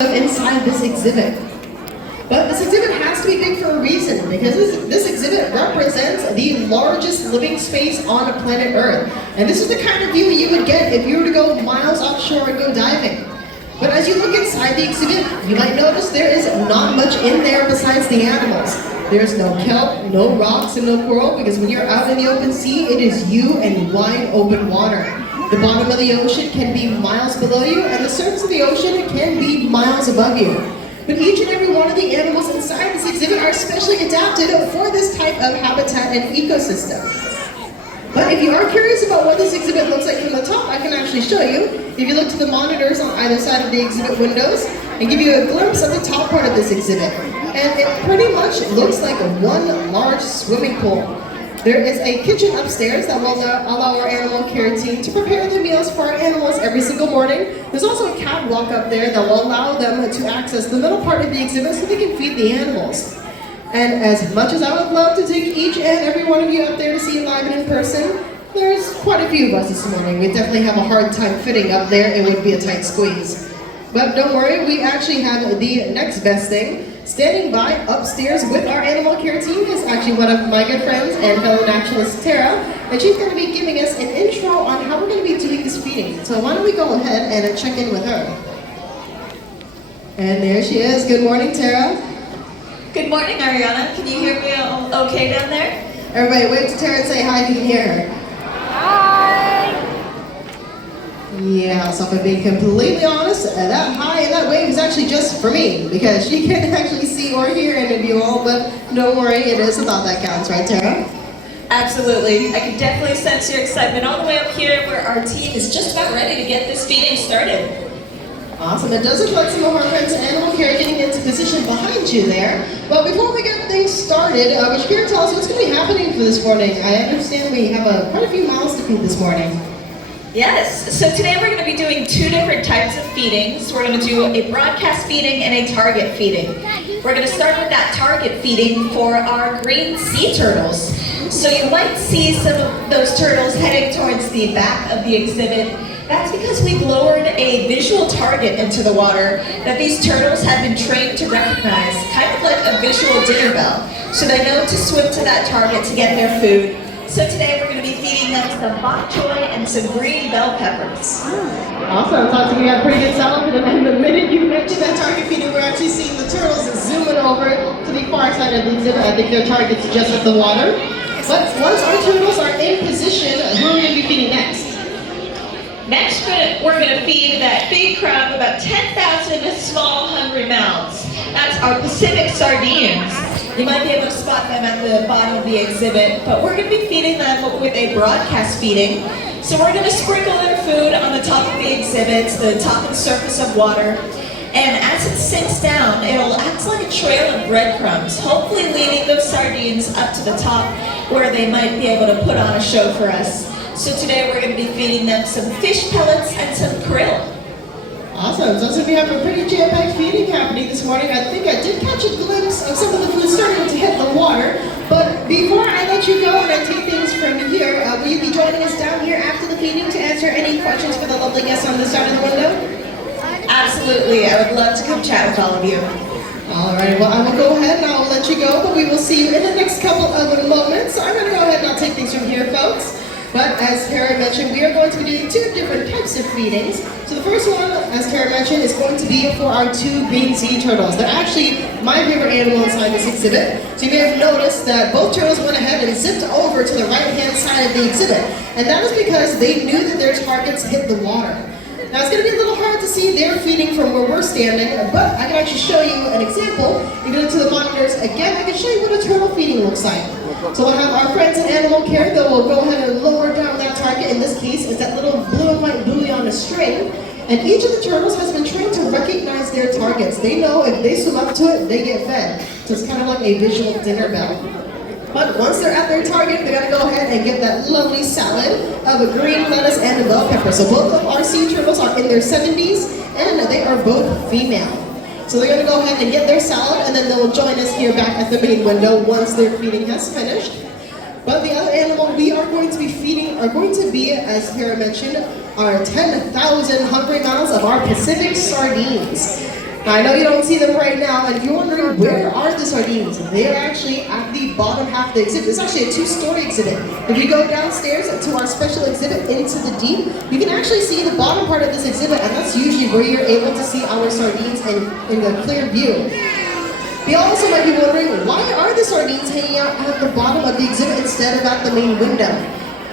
inside this exhibit. But this exhibit has to be big for a reason, because this exhibit represents the largest living space on planet Earth. And this is the kind of view you would get if you were to go miles offshore and go diving. But as you look inside the exhibit, you might notice there is not much in there besides the animals. There's no kelp, no rocks, and no coral, because when you're out in the open sea, it is you and wide open water. The bottom of the ocean can be miles below you, and the surface of the ocean can be miles above you. But each and every one of the animals inside this exhibit are specially adapted for this type of habitat and ecosystem. But if you are curious about what this exhibit looks like from the top, I can actually show you. If you look to the monitors on either side of the exhibit windows, and give you a glimpse of the top part of this exhibit. And it pretty much looks like one large swimming pool. There is a kitchen upstairs that will allow our animal care team to prepare the meals for our animals every single morning. There's also a catwalk up there that will allow them to access the middle part of the exhibit so they can feed the animals. And as much as I would love to take each and every one of you up there to see it live and in person, there's quite a few of us this morning. We definitely have a hard time fitting up there. It would be a tight squeeze. But don't worry, we actually have the next best thing. Standing by upstairs with our animal care team is actually one of my good friends and fellow naturalist, Tara, and she's going to be giving us an intro on how we're going to be doing this feeding. So why don't we go ahead and check in with her. And there she is. Good morning, Tara. Good morning, Ariana. Can you hear me okay down there? Everybody wave to Tara and say hi if you can hear her. Yeah, so if I'm being completely honest, that hi and that wave is actually just for me, because she can't actually see or hear any of you all, but don't worry, it is the thought that counts, right, Tara? Absolutely. I can definitely sense your excitement all the way up here where our team is just about ready to get this feeding started. Awesome. It does look like some of our friends in animal care getting into position behind you there. But before we get things started, would you care to tell us what's going to be happening for this morning? I understand we have quite a few miles to feed this morning. Yes, so today we're going to be doing two different types of feedings. We're going to do a broadcast feeding and a target feeding. We're going to start with that target feeding for our green sea turtles. So you might see some of those turtles heading towards the back of the exhibit. That's because we've lowered a visual target into the water that these turtles have been trained to recognize, kind of like a visual dinner bell. So they know to swim to that target to get their food. So today we're going to be feeding them some bok choy and some green bell peppers. Awesome. Sounds like we got a pretty good salad for them. And the minute you mentioned that target feeding, we're actually seeing the turtles zooming over to the far side of the exhibit. I think their target's just at the water. But once our turtles are in position, who are we going to be feeding next? Next, we're going to feed that big crowd about 10,000 small, hungry mouths. That's our Pacific sardines. You might be able to spot them at the bottom of the exhibit, but we're going to be feeding them with a broadcast feeding. So we're going to sprinkle their food on the top of the exhibit, the top and surface of water. And as it sinks down, it'll act like a trail of breadcrumbs, hopefully leading those sardines up to the top where they might be able to put on a show for us. So today we're going to be feeding them some fish pellets and some krill. Awesome. So we have a pretty jam-packed feeding happening this morning. I think I did catch a glimpse of some of the food starting to hit the water. But before I let you go and I take things from here, will you be joining us down here after the feeding to answer any questions for the lovely guests on this side of the window? Absolutely. I would love to come chat with all of you. All right. Well, I will go ahead and I'll let you go, but we will see you in the next couple of moments. So I'm going to go ahead and I'll take things from here, folks. But as Tara mentioned, we are going to be doing two different types of feedings. So the first one, as Tara mentioned, is going to be for our two green sea turtles. They're actually my favorite animal inside this exhibit. So you may have noticed that both turtles went ahead and zipped over to the right-hand side of the exhibit. And that is because they knew that their targets hit the water. Now it's going to be a little hard to see their feeding from where we're standing, but I can actually show you an example. If you go to the monitors again, I can show you what a turtle feeding looks like. So we'll have our friends in animal care that will go ahead and lower down that target. In this case, it's that little blue and white buoy on a string. And each of the turtles has been trained to recognize their targets. They know if they swim up to it, they get fed. So it's kind of like a visual dinner bell. But once they're at their target, they're going to go ahead and get that lovely salad of a green lettuce and a bell pepper. So both of our sea turtles are in their 70s, and they are both female. So they're going to go ahead and get their salad, and then they'll join us here back at the main window once their feeding has finished. But the other animal we are going to be feeding are going to be, as Tara mentioned, our 10,000 hungry mouths of our Pacific sardines. I know you don't see them right now, and if you're wondering where are the sardines, they are actually at the bottom half of the exhibit. It's actually a two-story exhibit. If you go downstairs to our special exhibit, Into the Deep, you can actually see the bottom part of this exhibit, and that's usually where you're able to see our sardines in a clear view. You also might be wondering, why are the sardines hanging out at the bottom of the exhibit instead of at the main window?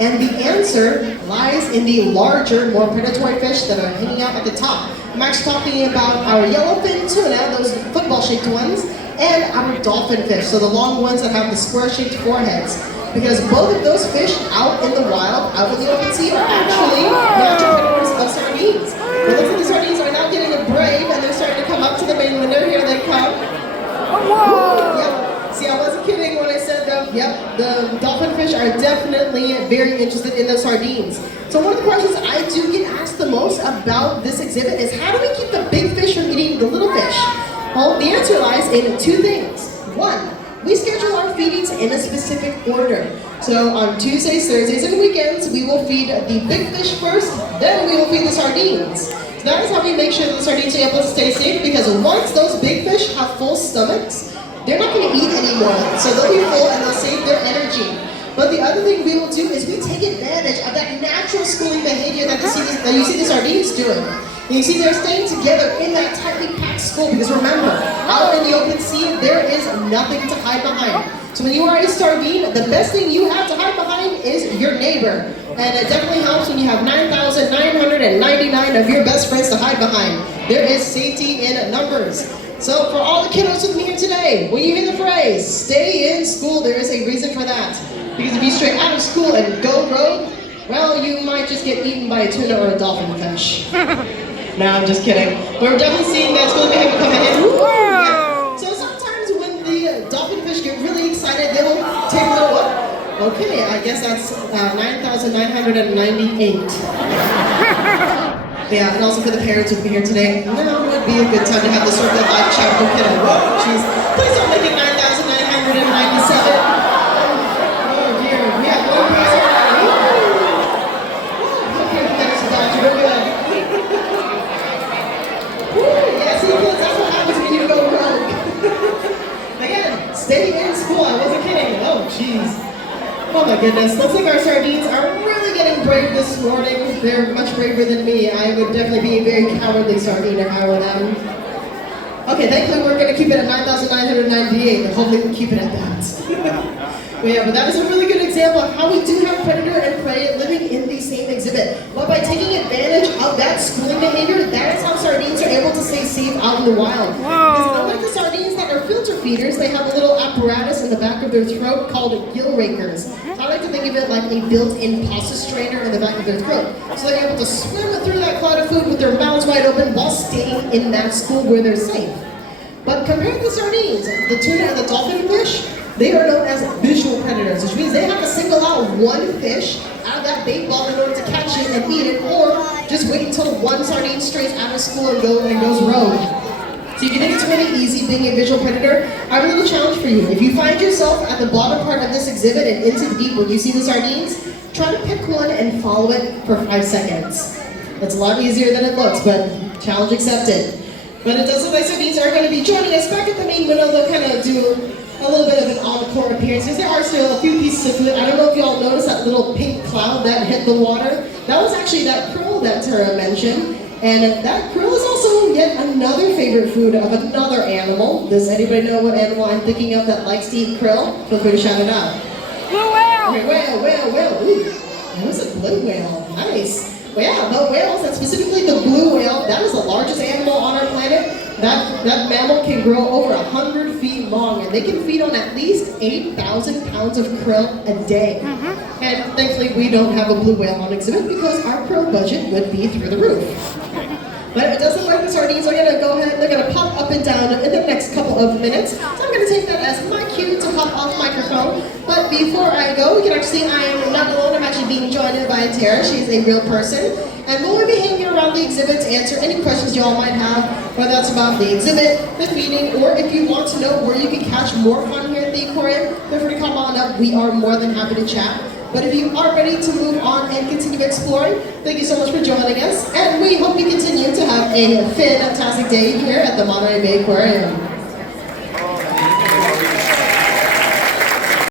And the answer lies in the larger, more predatory fish that are hanging out at the top. I'm actually talking about our yellowfin tuna, those football-shaped ones, and our dolphin fish, so the long ones that have the square-shaped foreheads. Because both of those fish out in the wild, out in the open sea, are actually natural predators of sardines. It looks like the sardines are now getting brave, and they're starting to come up to the main window. Here they come. Yep. See, I wasn't kidding when I said that. Yep, the dolphin fish are definitely very interested in the sardines. So one of the questions I do get asked the most about this exhibit is, how do we keep the big fish from eating the little fish? Well, the answer lies in two things. One, we schedule our feedings in a specific order. So on Tuesdays, Thursdays, and weekends, we will feed the big fish first, then we will feed the sardines. So that is how we make sure that the sardines are able to stay safe, because once those big fish have full stomachs, they're not going to eat anymore. So they'll be full and they'll save their energy. But the other thing we will do is we take advantage of that natural schooling behavior that you see the sardines doing. You see they're staying together in that tightly packed school, because remember, out in the open sea, there is nothing to hide behind. So when you are a sardine, the best thing you have to hide behind is your neighbor. And it definitely helps when you have 9,999 of your best friends to hide behind. There is safety in numbers. So for all the kiddos with me here today, when you hear the phrase, stay in school, there is a reason for that. Because if you stray out of school and go rogue, well, you might just get eaten by a tuna or a dolphin fish. No, I'm just kidding. We're definitely seeing that school behavior coming in. Yeah. So sometimes when the dolphin fish get really excited, they will take a little what? Okay, I guess that's 9,998. Yeah, and also for the parents who be here today, now would be a good time to have the circle of life chat with kiddo. Whoa, jeez. Please don't make it 9,997. Stay in school, I wasn't kidding. Oh, jeez. Oh my goodness. Looks like our sardines are really getting brave this morning. They're much braver than me. I would definitely be a very cowardly sardine if I were them. Okay, thankfully we're going to keep it at 9,998, and hopefully we'll keep it at that. But that is a really good example of how we do have predator and prey living in the same exhibit. But by taking advantage of that schooling behavior, that is how sardines are able to stay safe out in the wild. Because unlike the sardines that are filter feeders, they have a little apparatus in the back of their throat called gill rakers. So I like to think of it like a built-in pasta strainer in the back of their throat. So they're able to swim through that cloud of food with their mouths wide open while staying in that school where they're safe. But compared to the sardines, the tuna and the dolphin fish, they are known as visual predators, which means they have to single out one fish out of that bait ball in order to catch it and eat it, or just wait until one sardine strays out of school and goes rogue. So if you think it's really easy being a visual predator, I have a little challenge for you. If you find yourself at the bottom part of this exhibit and Into the Deep where you see the sardines, try to pick one and follow it for 5 seconds. That's a lot easier than it looks, but challenge accepted. But it does look like sardines are going to be joining us back at the main window. They'll kind of do a little bit of an encore appearance, because there are still a few pieces of food. I don't know if y'all noticed that little pink cloud that hit the water. That was actually that krill that Tara mentioned. And that krill is also yet another favorite food of another animal. Does anybody know what animal I'm thinking of that likes to eat krill? Feel free to shout it out. Blue whale! Okay, whale. Ooh, that was a blue whale. Nice. Well, yeah, the whales, and specifically the blue whale, that is the largest animal on our planet. That mammal can grow over 100 feet long, and they can feed on at least 8,000 pounds of krill a day. And thankfully, we don't have a blue whale on exhibit because our krill budget would be through the roof. But it doesn't look like the sardines are going to go ahead, they're going to pop up and down in the next couple of minutes. So I'm going to take that as my cue to hop off microphone. But before I go, you can actually see I am not alone. I'm actually being joined by Tara. She's a real person. And we'll be hanging around the exhibit to answer any questions you all might have, whether that's about the exhibit, the feeding, or if you want to know where you can catch more fun here at the aquarium, feel free to come on up. We are more than happy to chat. But if you are ready to move on and continue exploring, thank you so much for joining us. And we hope you continue to have a fantastic day here at the Monterey Bay Aquarium.